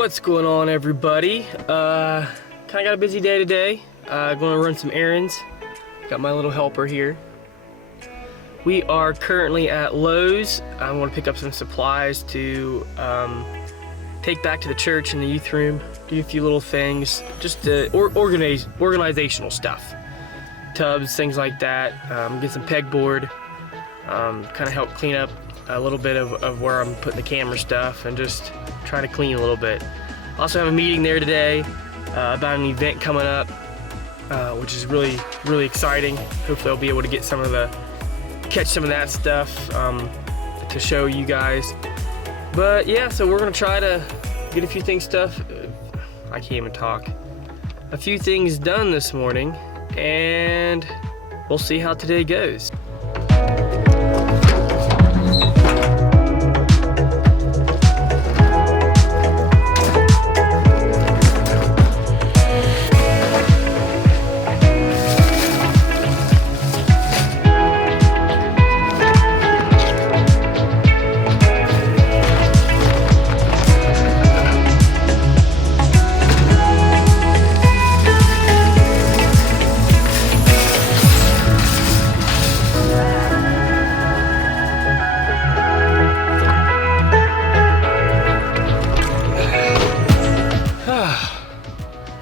What's going on, everybody? Kinda got a busy day today. Going to run some errands. Got my little helper here. We are currently at Lowe's. I want to pick up some supplies to take back to the church and the youth room. Do a few little things, just organizational stuff. Tubs, things like that. Get some pegboard. Kind of help clean up a little bit of where I'm putting the camera stuff and just try to clean a little bit. Also have a meeting there today about an event coming up, which is really exciting. Hopefully I'll be able to get catch some of that stuff to show you guys. But yeah, so we're gonna try to get a few things I can't even talk. A few things done this morning, and we'll see how today goes.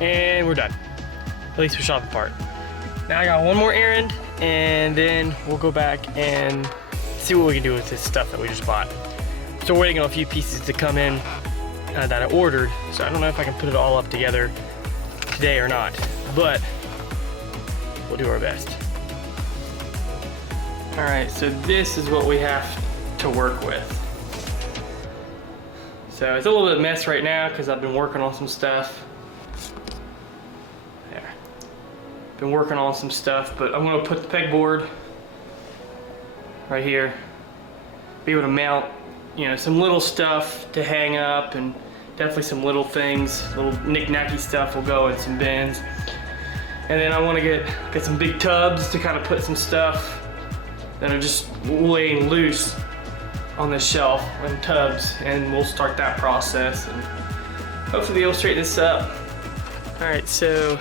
And we're done. At least we're shopping part. Now I got one more errand, and then we'll go back and see what we can do with this stuff that we just bought. Still waiting on a few pieces to come in that I ordered, so I don't know if I can put it all up together today or not, but we'll do our best. All right, so this is what we have to work with. So it's a little bit of a mess right now because I've been working on some stuff. Been working on some stuff, but I'm gonna put the pegboard right here. Be able to mount, some little stuff to hang up, and definitely some little things, little knick-knacky stuff will go in some bins. And then I want to get some big tubs to kind of put some stuff that are just laying loose on the shelf in tubs, and we'll start that process and hopefully be able to straighten this up. All right, so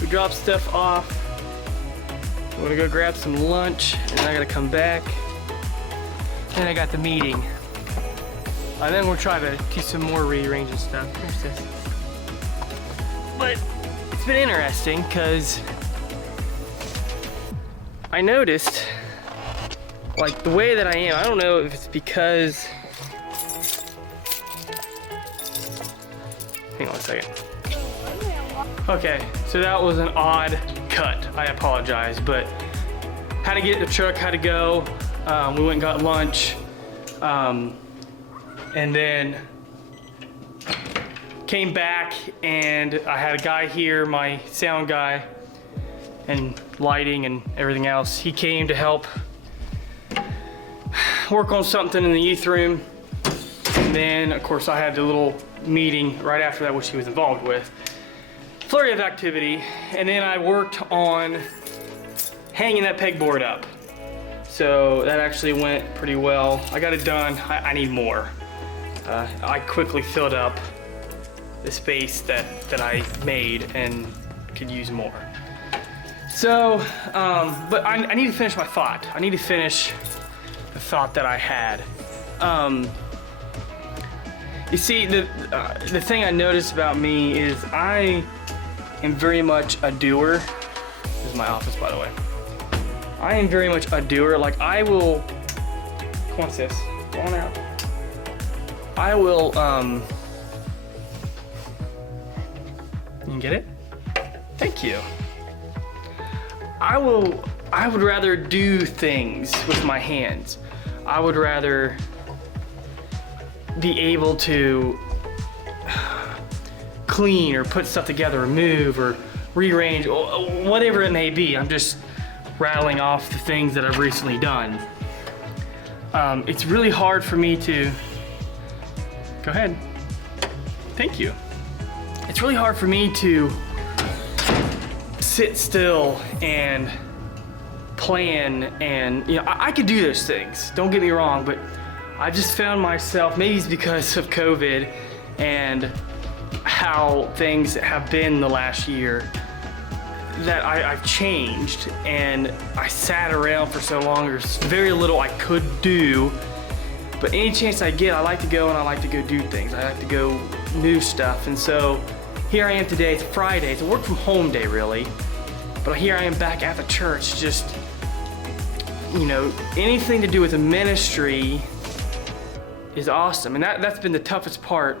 we dropped stuff off. I'm gonna go grab some lunch, and then I gotta come back. And I got the meeting. And then we'll try to do some more rearranging stuff. Here's this. But it's been interesting because I noticed, like, the way that I am, I don't know if it's because, hang on a second. Okay, so that was an odd cut. I apologize, but had to get the truck, had to go. We went and got lunch, and then came back, and I had a guy here, my sound guy, and lighting and everything else. He came to help work on something in the youth room. And then, of course, I had the little meeting right after that, which he was involved with. Flurry of activity, and then I worked on hanging that pegboard up. So that actually went pretty well. I got it done. I need more. I quickly filled up the space that I made and could use more. So, but I need to finish my thought. I need to finish the thought that I had. You see, the thing I noticed about me is I am very much a doer. This is my office, by the way. I am very much a doer. Like, I will, come on sis, go on out. I will, you can get it? Thank you. I would rather do things with my hands. I would rather be able to clean or put stuff together or move or rearrange, or whatever it may be. I'm just rattling off the things that I've recently done. It's really hard for me to, go ahead, thank you. It's really hard for me to sit still and plan, and I could do those things, don't get me wrong, but I just found myself, maybe it's because of COVID and how things have been the last year, that I've changed, and I sat around for so long. There's very little I could do, but any chance I get, I like to go and I like to go do things. I like to go new stuff, and so here I am today. It's Friday. It's a work from home day, really, but here I am back at the church. Just, you know, anything to do with the ministry is awesome, and that's been the toughest part,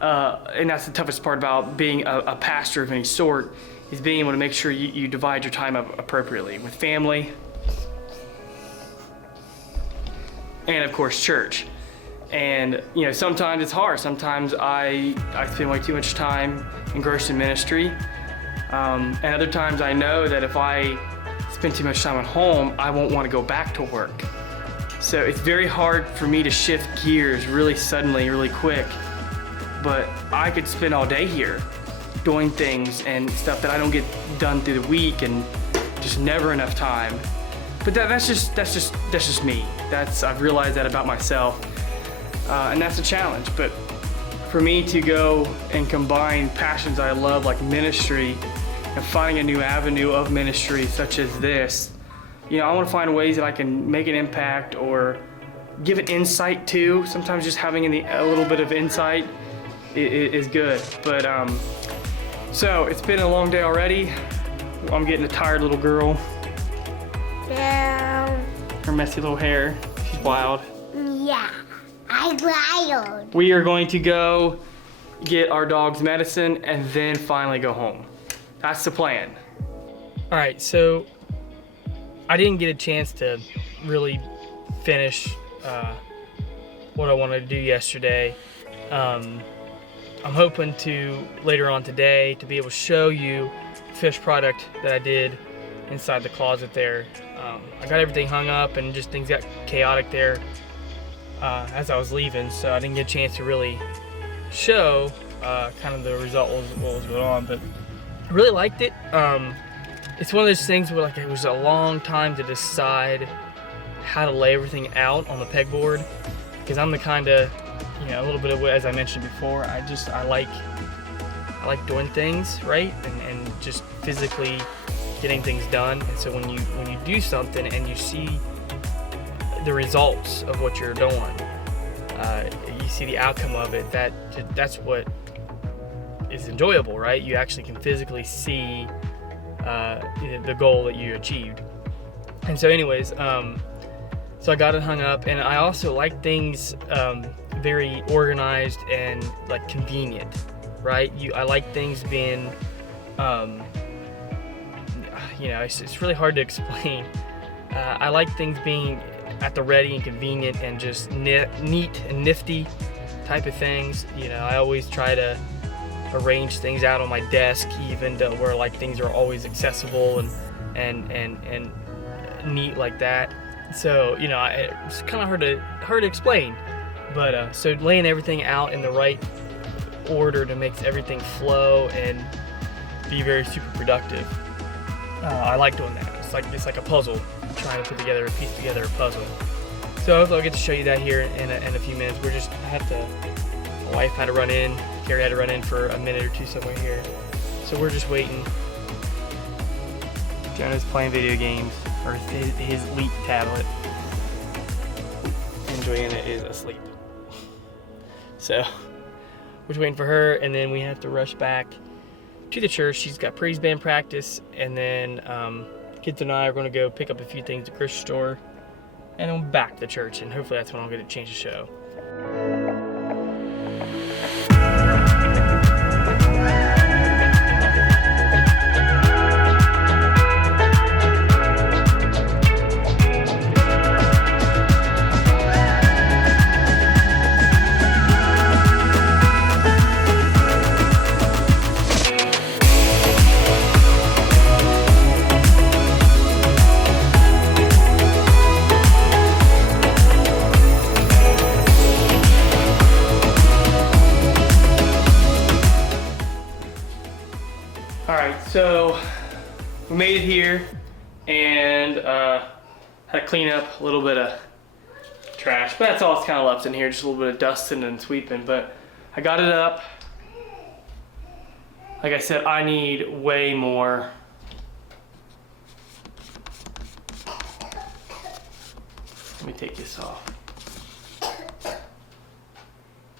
and that's the toughest part about being a pastor of any sort, is being able to make sure you divide your time up appropriately with family and of course church. And you know, sometimes it's hard. Sometimes I spend way too much time engrossed in ministry, and other times I know that if I spend too much time at home, I won't want to go back to work. So it's very hard for me to shift gears really suddenly, really quick, but I could spend all day here doing things and stuff that I don't get done through the week, and just never enough time. But that's just me. I've realized that about myself, and that's a challenge. But for me to go and combine passions I love, like ministry, and finding a new avenue of ministry such as this, you know, I want to find ways that I can make an impact or give an insight to. Sometimes just having a little bit of insight is good. But so it's been a long day already. I'm getting a tired little girl. Yeah. Her messy little hair. She's wild. Yeah, I'm wild. We are going to go get our dog's medicine and then finally go home. That's the plan. All right, so I didn't get a chance to really finish what I wanted to do yesterday. I'm hoping to, later on today, to be able to show you the finished product that I did inside the closet there. I got everything hung up and just things got chaotic there as I was leaving, so I didn't get a chance to really show kind of the result, what was going on, but I really liked it. It's one of those things where, like, it was a long time to decide how to lay everything out on the pegboard, because I'm the kind of, you know, a little bit of what, as I mentioned before, I like doing things right, and just physically getting things done. And so when you do something and you see the results of what you're doing, you see the outcome of it, that's what is enjoyable, right? You actually can physically see the goal that you achieved. And so anyways, so I got it hung up, and I also like things very organized and like convenient, right? I like things being, you know, it's really hard to explain. I like things being at the ready and convenient and just neat and nifty type of things. You know, I always try to arrange things out on my desk, even to where like things are always accessible and neat like that. So, you know, it's kind of hard to explain, but so laying everything out in the right order to make everything flow and be very super productive. I like doing that. It's like a puzzle, trying to piece together a puzzle. So hopefully I'll get to show you that here in a few minutes. My wife had to run in, Carrie had to run in for a minute or two somewhere here. So we're just waiting. Jonah's playing video games, or his Elite tablet. And Joanna is asleep. So we're just waiting for her, and then we have to rush back to the church. She's got praise band practice, and then kids and I are going to go pick up a few things at the grocery store, and then back to the church, and hopefully that's when I'll get a chance to show. So we made it here, and had to clean up a little bit of trash, but that's all that's kind of left in here, just a little bit of dusting and sweeping. But I got it up. Like I said, I need way more. Let me take this off.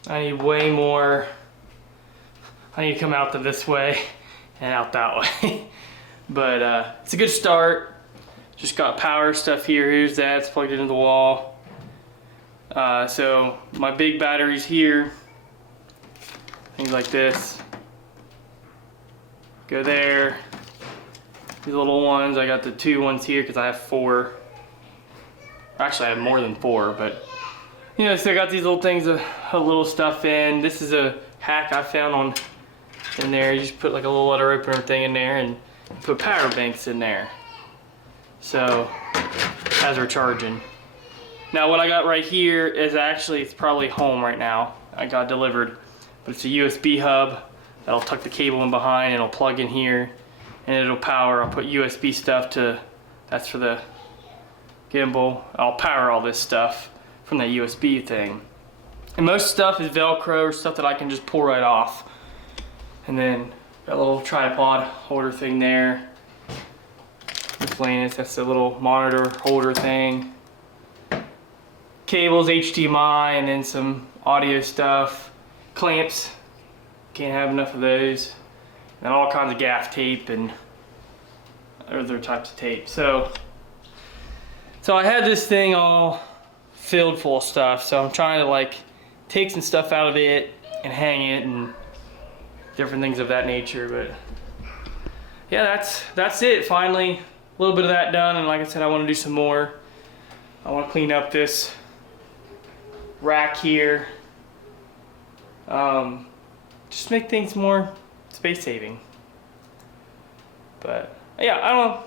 I need way more. I need to come out to this way and out that way. But it's a good start. Just got power stuff here. Here's that, it's plugged into the wall. So my big batteries here, things like this, go there. These little ones, I got the 2 ones here because I have 4. Actually, I have more than 4, but you know, so I got these little things of little stuff in. This is a hack I found in there. You just put like a little letter opener thing in there and put power banks in there. So as we're charging. Now what I got right here is actually, it's probably home right now. I got delivered, but it's a USB hub that'll tuck the cable in behind and it'll plug in here and it'll power. I'll put USB stuff to, that's for the gimbal. I'll power all this stuff from that USB thing. And most stuff is Velcro or stuff that I can just pull right off. And then got a little tripod holder thing there. Miscellaneous, that's a little monitor holder thing. Cables, HDMI, and then some audio stuff. Clamps, can't have enough of those. And all kinds of gaff tape and other types of tape. So I had this thing all filled full of stuff, so I'm trying to like take some stuff out of it and hang it and different things of that nature. But yeah, that's it. Finally, a little bit of that done, and like I said, I want to do some more. I want to clean up this rack here. Just make things more space saving. But yeah, I don't know.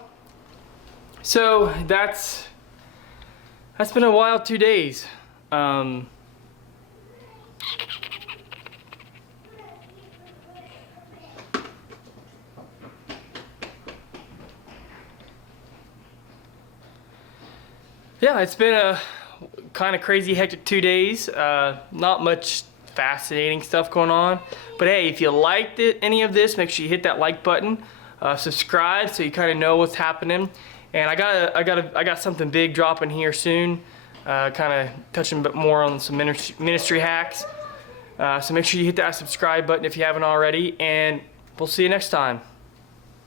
So that's been a wild 2 days. Yeah, it's been a kind of crazy, hectic 2 days. Not much fascinating stuff going on. But hey, if you liked any of this, make sure you hit that like button. Subscribe so you kind of know what's happening. And I got something big dropping here soon. Kind of touching a bit more on some ministry hacks. So make sure you hit that subscribe button if you haven't already. And we'll see you next time.